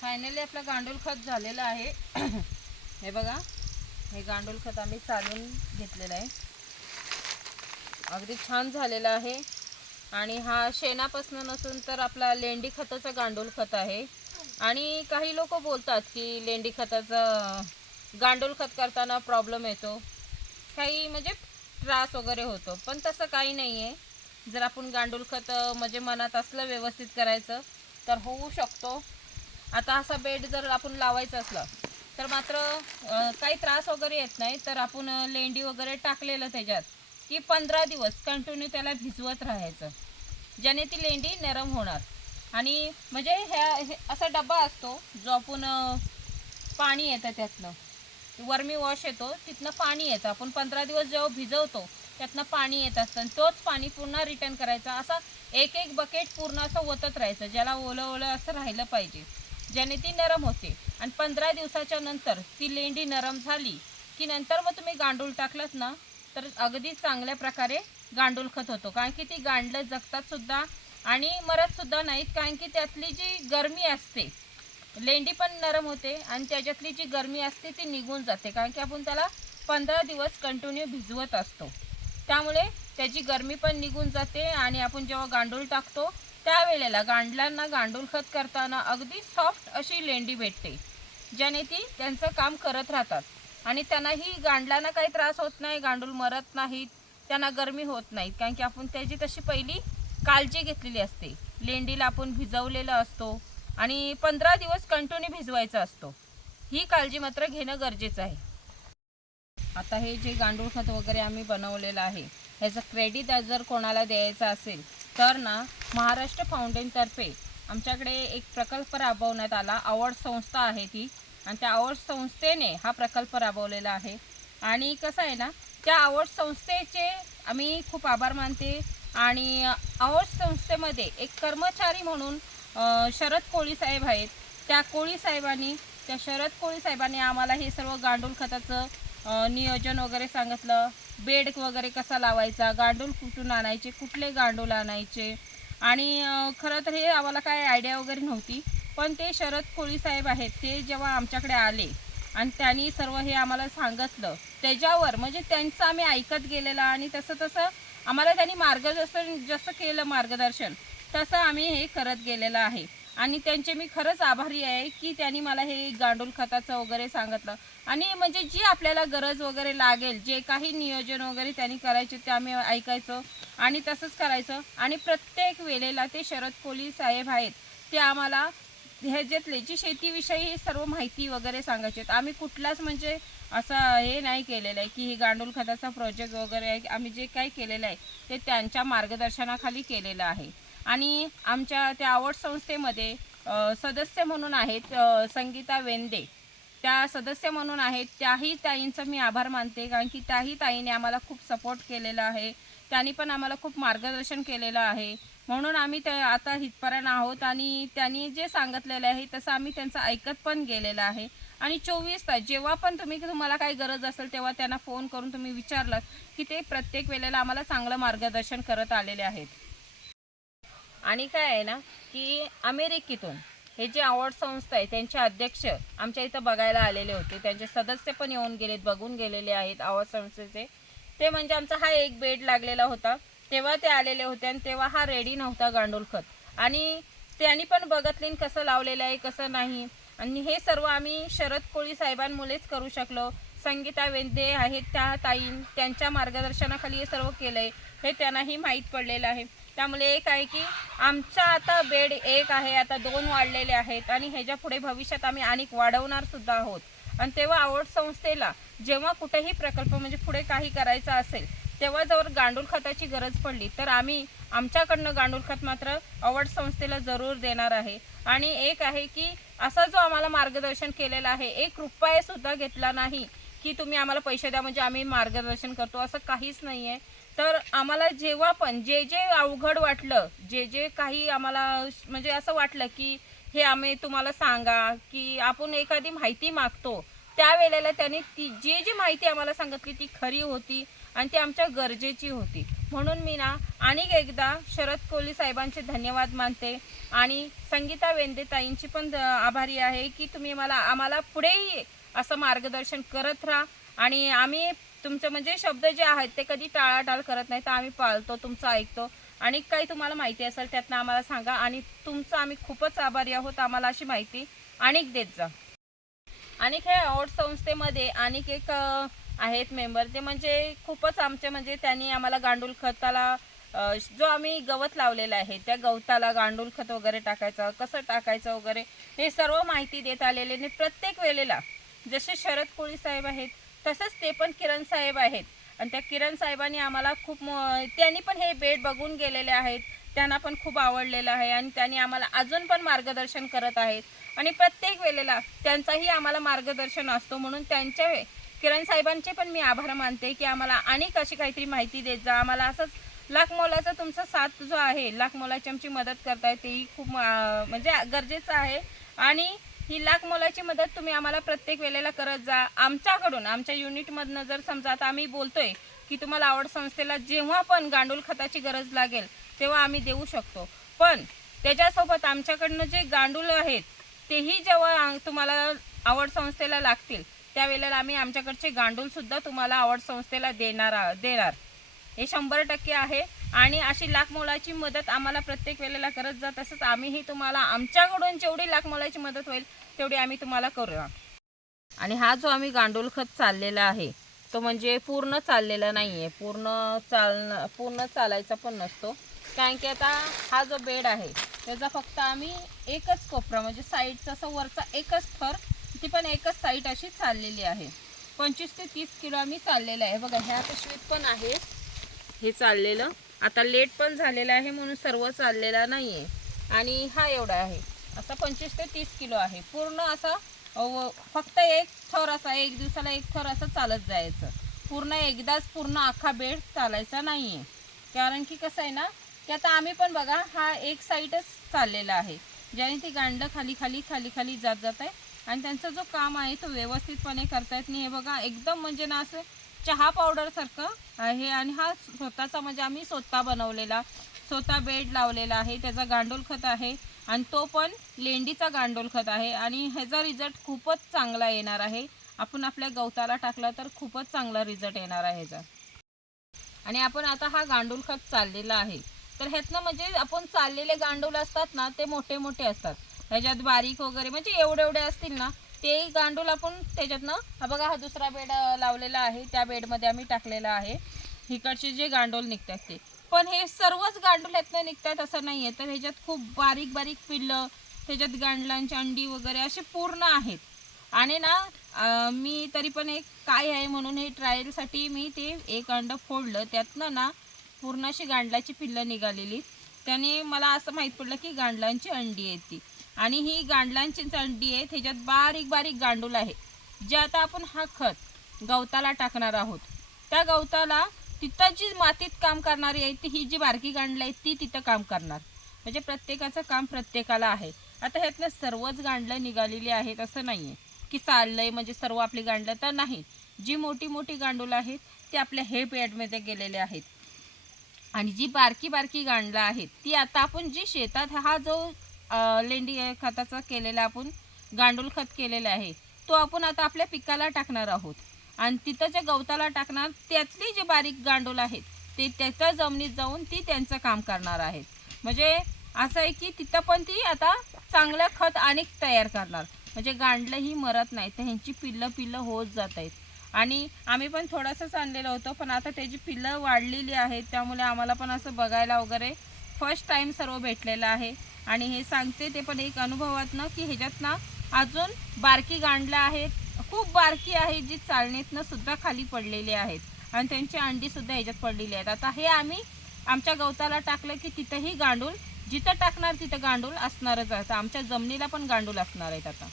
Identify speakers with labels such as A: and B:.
A: Finally आपलं गांडूळ खत झालेलं आहे. हे बघा हे गांडूळ खत आम्ही चालून घेतलेलं आहे. अगदी छान झालेलं आहे. आणि हा शेणापासून नसून तर आपला लेंडी खताचा गांडूळ खत आहे. आणि काही लोक बोलतात की लेंडी खताचं गांडूळ खत करताना प्रॉब्लेम येतो. काही म्हणजे त्रास वगैरे होतो पण तसं काही नाही आहे जर आपण गांडूळ खत म्हणजे मनात असलं व्यवस्थित करायचं तर होऊ शकतो. आता असा बेड जर आपण लावायचं असलं तर मात्र काही त्रास वगैरे येत नाही. तर आपण लेंडी वगैरे टाकलेलं त्याच्यात की पंधरा दिवस कंटिन्यू त्याला भिजवत राहायचं ज्याने ती लेंडी नरम होणार. आणि म्हणजे ह्या हे असा डबा असतो जो आपण पाणी येतं त्यातनं. वर्मी वॉश येतो तिथनं पाणी येतं. आपण पंधरा दिवस जेव्हा भिजवतो त्यातनं पाणी येत असतं. आणि तोच पाणी पुन्हा रिटर्न करायचा. असा एक एक बकेट पूर्ण असं ओतत राहायचं ज्याला ओलं ओलं असं राहिलं पाहिजे. ज्याने ती नरम होते. आणि पंधरा दिवसाच्या नंतर ती लेंडी नरम झाली की नंतर मग तुम्ही गांडूळ टाकलात ना तर अगदी चांगल्या प्रकारे गांडूळ खत होतो. कारण की ती गांडलं जगतात सुद्धा आणि मरत सुद्धा नाहीत. कारण की त्यातली जी गरमी असते लेंडी पण नरम होते आणि त्याच्यातली जी गरमी असते ती निघून जाते. कारण की आपण त्याला पंधरा दिवस कंटिन्यू भिजवत असतो. त्यामुळे त्याची गरमी पण निघून जाते आणि आपण जेव्हा गांडूळ टाकतो त्यावेळेला गांडलांना गांडूळ खत करताना अगदी सॉफ्ट अशी लेंडी भेटते ज्याने ती त्यांचं काम करत राहतात. आणि त्यांनाही गांडलांना काही त्रास होत नाही गांडूळ मरत नाहीत त्यांना गरमी होत नाहीत. कारण की आपण त्याची तशी पहिली काळजी घेतलेली असते. लेंडीला आपण भिजवलेलं असतो आणि पंधरा दिवस कंटिन्यू भिजवायचा असतो. ही काळजी मात्र घेणं गरजेचं आहे. आता हे जे गांडूळ खत वगैरे आम्ही बनवलेलं आहे ह्याचं क्रेडिट जर कोणाला द्यायचं असेल तर ना महाराष्ट्र फाउंडेनतर्फे आमच्याकडे एक प्रकल्प राबवण्यात आला. आवड संस्था आहे ती. आणि त्या आवड संस्थेने हा प्रकल्प राबवलेला आहे. आणि कसं आहे ना त्या आवड संस्थेचे आम्ही खूप आभार मानते. आणि आवड संस्थेमध्ये एक कर्मचारी म्हणून शरद कोळी साहेब आहेत. त्या कोळी साहेबांनी त्या शरद कोळी साहेबांनी आम्हाला हे सर्व गांडूळ खताचं नियोजन वगैरे सांगितलं. बेड वगैरे कसा लावायचा? गांडूळ कुठून आणायचे? कुठले गांडूळ आणायचे? आणि खरं तर हे आम्हाला काय आयडिया वगैरे नव्हती. पण ते शरद कोळी साहेब आहेत ते जेव्हा आमच्याकडे आले आणि त्यांनी सर्व हे आम्हाला सांगितलं त्याच्यावर म्हणजे त्यांचं आम्ही ऐकत गेलेलं आणि तसं तसं आम्हाला त्यांनी मार्गदर्शन जसं केलं मार्गदर्शन तसं आम्ही हे करत गेलेलं आहे. आणि त्यांचे मी खरंच आभारी आहे की त्यांनी मला हे गांडूळ खताचं वगैरे सांगितलं. आणि म्हणजे जी आपल्याला गरज वगैरे लागेल जे काही नियोजन वगैरे त्यांनी करायचे ते आम्ही ऐकायचं आणि तसंच करायचं. आणि प्रत्येक वेळेला ते शरद कोली साहेब आहेत ते आम्हाला ह्याच्यातले जी शेतीविषयी सर्व माहिती वगैरे सांगायचे आम्ही कुठलाच म्हणजे असं हे नाही केलेलं आहे की हे गांडूळ खताचा प्रोजेक्ट वगैरे आहे. आम्ही जे काही केलेलं आहे ते त्यांच्या मार्गदर्शनाखाली केलेलं आहे. आणि आमच्या त्या आवड संस्थेमध्ये सदस्य म्हणून आहेत संगीता वेंदे. त्या सदस्य म्हणून आहेत त्याही ताईंचं मी आभार मानते कारण की त्याही ताईने आम्हाला खूप सपोर्ट केलेला आहे. त्यांनी पण आम्हाला खूप मार्गदर्शन केलेलं आहे. म्हणून आम्ही त्या आता हितपर्यंत आहोत आणि त्यांनी जे सांगितलेलं आहे तसं आम्ही त्यांचं ऐकत पण गेलेलं आहे. आणि चोवीस तास जेव्हा पण तुम्ही तुम्हाला काही गरज असेल तेव्हा त्यांना फोन करून तुम्ही विचारलं की ते प्रत्येक वेळेला आम्हाला चांगलं मार्गदर्शन करत आलेले आहेत. आणि काय आहे ना की अमेरिकेतून हे जे अवॉर्ड संस्था आहे त्यांचे अध्यक्ष आमच्या इथं बघायला आलेले होते. त्यांचे सदस्य पण येऊन गेलेत बघून गेलेले आहेत अवॉर्ड संस्थेचे. ते म्हणजे आमचा हा एक बेड लागलेला होता. तेव्हा ते आलेले होते आणि तेव्हा हा रेडी नव्हता गांडूळ खत. आणि त्यांनी पण बघतलीन कसं लावलेलं आहे कसं नाही. आणि हे सर्व आम्ही शरद कोळी साहेबांमुळेच करू शकलो. संगीता वेंदे आहेत त्या ताईन त्यांच्या मार्गदर्शनाखाली हे सर्व केलं आहे हे त्यांनाही माहीत पडलेलं आहे. त्यामुळे एक आहे की आमचा आता बेड एक आहे आता दोन वाढलेले आहेत आणि ह्याच्या पुढे भविष्यात आम्ही अनेक वाढवणार सुद्धा आहोत. आणि तेव्हा आवड संस्थेला जेव्हा कुठेही प्रकल्प म्हणजे पुढे काही करायचा असेल तेव्हा जर गांडूळ खताची गरज पडली तर आम्ही आमच्याकडनं गांडूळ खत मात्र आवड संस्थेला जरूर देणार आहे. आणि एक आहे की असा जो आम्हाला मार्गदर्शन केलेला आहे एक रुपयासुद्धा घेतला नाही की तुम्ही आम्हाला पैसे द्या म्हणजे आम्ही मार्गदर्शन करतो असं काहीच नाही आहे तर आम्हाला जेव्हा पण जे जे अवघड वाटलं जे जे काही आम्हाला म्हणजे असं वाटलं की हे आम्ही तुम्हाला सांगा की आपण एखादी माहिती मागतो त्यावेळेला त्यांनी ती जी जी माहिती आम्हाला सांगितली ती खरी होती आणि ती आमच्या गरजेची होती. म्हणून मी ना आणि एकदा शरद कोहली साहेबांचे धन्यवाद मानते आणि संगीता वेंदेताईंची पण आभारी आहे की तुम्ही मला आम्हाला पुढेही असं मार्गदर्शन करत राहा आणि आम्ही तुमचे म्हणजे शब्द जे आहेत ते कधी टाळाटाळ करत नाही तर आम्ही पाळतो तुमचं ऐकतो. आणि काही तुम्हाला माहिती असेल त्यातनं आम्हाला सांगा. आणि तुमचं आम्ही खूपच आभारी आहोत. आम्हाला अशी माहिती आणिक देत जा. आणि हे अवॉर्ड संस्थेमध्ये आणिक एक आहेत मेंबर ते म्हणजे खूपच आमचे म्हणजे त्यांनी आम्हाला गांडूळ खताला जो आम्ही गवत लावलेला आहे त्या गवताला गांडूळ खत वगैरे टाकायचं कसं टाकायचं वगैरे हे सर्व माहिती देत आलेले. आणि प्रत्येक वेळेला जसे शरद कोळी साहेब आहेत तसंच ते पण किरण साहेब आहेत. आणि त्या किरण साहेबांनी आम्हाला खूप म- त्यांनी पण हे बेड बघून गेलेले आहेत. त्यांना पण खूप आवडलेलं आहे आणि त्यांनी आम्हाला अजून पण मार्गदर्शन करत आहेत. आणि प्रत्येक वेळेला त्यांचाही आम्हाला मार्गदर्शन असतो म्हणून त्यांच्या वे- किरण साहेबांचे पण मी आभार मानते की आम्हाला अनेक अशी काहीतरी माहिती देत जा. आम्हाला असंच लाख मोलाचा तुमचा साथ जो आहे लाख मोलाची आमची मदत करताय तेही खूप म्हणजे गरजेचं आहे. आणि ही लाख मोलाची मदत तुम्ही आम्हाला प्रत्येक वेळेला करत जा. आमच्याकडून आमच्या युनिटमधनं जर समजा आता आम्ही बोलतोय की तुम्हाला आवड संस्थेला जेव्हा पण गांडूळ खताची गरज लागेल तेव्हा आम्ही देऊ शकतो. पण त्याच्यासोबत आमच्याकडनं जे गांडूळ आहेत तेही जेव्हा तुम्हाला आवड संस्थेला लागतील त्यावेळेला आम्ही आमच्याकडचे गांडूळसुद्धा तुम्हाला आवड संस्थेला देणार आ- देणार. हे शंभर टक्के आहे. आणि अशी लाखमोलाची मदत आम्हाला प्रत्येक वेळेला करत जा. तसंच आम्हीही तुम्हाला आमच्याकडून जेवढी लाखमोलाची मदत होईल तेवढी आम्ही तुम्हाला करूया. आणि हा जो आम्ही गांडूळ खत चाललेला आहे तो म्हणजे पूर्ण चाललेला नाही आहे पूर्ण चाल पूर्ण चालायचा पण नसतो. कारण की आता हा जो बेड आहे त्याचा फक्त आम्ही एकच कोपरा म्हणजे साईडचा असं वरचा एकच थर ती पण एकच साईड अशी चाललेली आहे. पंचवीस ते तीस किलो आम्ही चाललेलं आहे. बघा ह्या पिशवीत पण आहे हे चाललेलं. आता लेट पण झालेला आहे म्हणून सर्व चाललेला नाही आहे आणि हा एवढा आहे. असा पंचवीस ते तीस किलो आहे. पूर्ण असा फक्त एक थर असा एक दिवसाला एक थर असं चालत जायचं. पूर्ण एकदाच पूर्ण अख्खा बेड चालायचा नाही आहे कारण की कसं आहे ना की आता आम्ही पण बघा हा एक साईडच चाललेला आहे. ज्याने ती गांडं खाली खाली खाली खाली जात जात आहे. आणि त्यांचा जो काम आहे तो व्यवस्थितपणे करतायत नाही. हे बघा एकदम म्हणजे ना असं चहा पावडर सारखं आहे आणि हा स्वतःचा म्हणजे आम्ही स्वतः बनवलेला स्वतः बेड लावलेला आहे त्याचा गांडूळ खत आहे आणि तो पण लेंडीचा गांडूळ खत आहे आणि ह्याचा रिझल्ट खूपच चांगला येणार आहे. आपण आपल्या गवताला टाकला तर खूपच चांगला रिझल्ट येणार आहे ह्याचा. आणि आपण आता हा गांडूळ खत चाललेला आहे. तर ह्यातनं म्हणजे आपण चाललेले गांडूळ असतात ना ते मोठे मोठे असतात. ह्याच्यात बारीक वगैरे म्हणजे एवढे एवढे असतील ना ते गांडूळ आपण त्याच्यातनं हा बघा हा दुसरा बेड लावलेला आहे. त्या बेडमध्ये आम्ही टाकलेला आहे. इकडचे जे गांडूळ निघतात ते. पण हे सर्वच गांडूळ यातनं निघतात असं नाही आहे तर ह्याच्यात खूप बारीक बारीक पिल्लं त्याच्यात गांडलांची अंडी वगैरे असे पूर्ण आहेत. आणि ना मी तरी पण एक काय आहे म्हणून हे ट्रायलसाठी मी ते एक अंड फोडलं. त्यातनं ना पूर्ण अशी गांडलाची पिल्लं निघालेली. त्याने मला असं माहीत पडलं की गांडलांची अंडी आहेत ती. आणि ही गांडलांची अंडी आहे. त्याच्यात बारीक बारीक गांडूल आहे. जे आता आपण हा खत गवताला टाकणार आहोत. त्या गवताला तिथं जी मातीत काम करणारी आहे ती ही जी बारकी गांडलं आहे ती तिथं काम करणार. म्हणजे प्रत्येकाचं काम प्रत्येकाला आहे. आता ह्यातनं सर्वच गांडलं निघालेली आहेत असं नाही आहे की चाललंय म्हणजे सर्व आपली गांडलं तर नाही. जी मोठी मोठी गांडूल आहेत ती आपल्या हे पेडमध्ये गेलेले आहेत. आणि जी बारकी बारकी गांडलं आहेत ती आता आपण जी शेतात हा जो लेंडी खताचा केलेला आपण गांडूळ खत केलेला आहे. तो आपण आता आपल्या पिकाला टाकणार आहोत. आणि तिथं जे गवताला टाकणार त्यातली जे बारीक गांडूळ आहेत ते त्याच्या जमिनीत जाऊन ती त्यांचं काम करणार आहेत. म्हणजे असं आहे की तिथं पण ती आता चांगलं खत अनेक तयार करणार. म्हणजे गांडलंही मरत नाही तर ह्यांची पिल्लं पिल्लं होत जात आहेत. आणि आम्ही पण थोडंसंच आणलेलं होतं पण आता त्याची पिल्लं वाढलेली आहेत त्यामुळे आम्हाला पण असं बघायला वगैरे फर्स्ट टाईम सर्व भेटलेलं आहे. आणि हे सांगते ते पण एक अनुभवातनं की ह्याच्यात ना अजून बारकी गांडलं आहेत. खूप बारकी आहे जी चालणीतनं सुद्धा खाली पडलेली आहेत. आणि त्यांची अंडी सुद्धा ह्याच्यात पडलेली आहेत. आता हे आम्ही आमच्या गवताला टाकलं की तिथंही गांडूळ जिथं टाकणार तिथं गांडूळ असणारच आता आमच्या जमिनीला पण गांडूळ असणार आहेत आता.